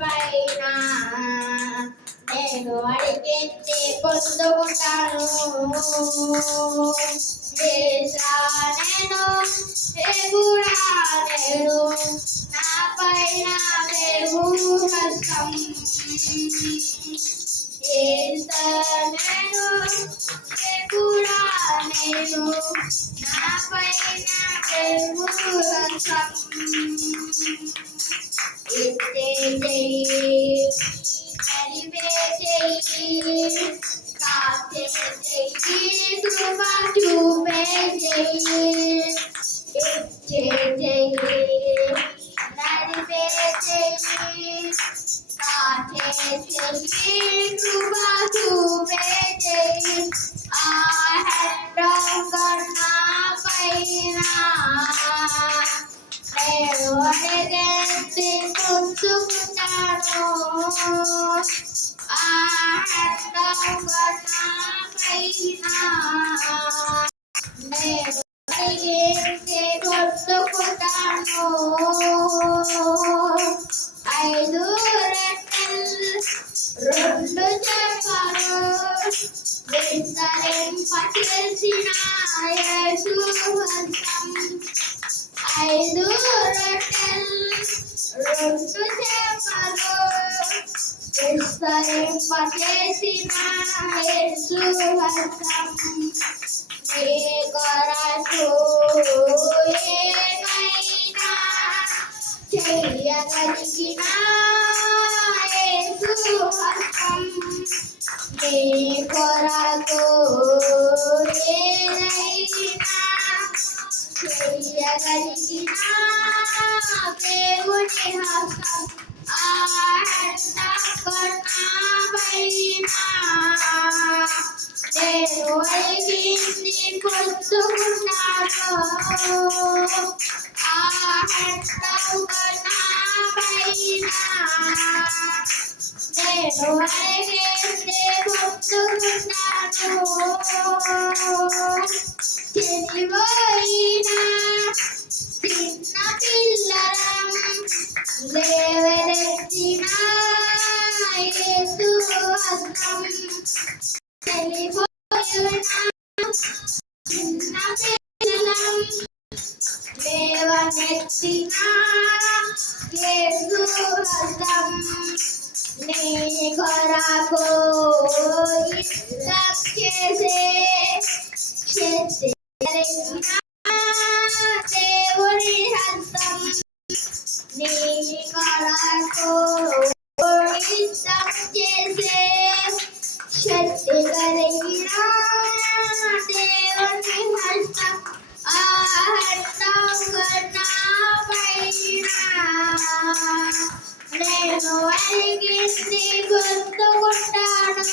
పైన నేను అడిగింది పొందుకుంటాను. నేను దేవుడా నేను నా పైన దేవుడు హస్తం. నేను దేవుడా నేను నా పైన దేవుడు హస్తం. కాతే కృపా చూపే నడిపే కాతే కృపా చూపే కన్నా పైన నేను అడిగేసి పొందుకుంటాను. కన్నా పైన నేను అడిగేసి పొందుకుంటాను. 5 రొట్టెలు 2 చేపలు విస్తరింపచేసిన యేసు హస్తం. 5 రొట్టెలు 2 చేపలు విస్తరింపచేసిన యేసు హస్తం. నీ కొరకు ఏమైనా చెయ్యగలిగిన యేసు హస్తం. నీ కొరకు ఏదైనా చెయ్యగలిగిన దేవుని హస్తం. నేను అడిగింది పొందుకున్నాను. నేను అడిగింది పొందుకున్నాను. చెడిపోయిన చిన్న పిల్లలం లేవనెత్తిన యేసు హస్తం. చెడిపోయిన చిన్న పిల్లలం లేవనెత్తిన యేసు హస్తం. నీ కొరకు యుద్ధం చేసే శక్తి దేవుని హస్తం. నీ కొరకు యుద్ధం చేసే శక్తి కలిగిన దేవుని హస్తం. కన్నా పైన నేను అడిగింది పొందుకుంటాను.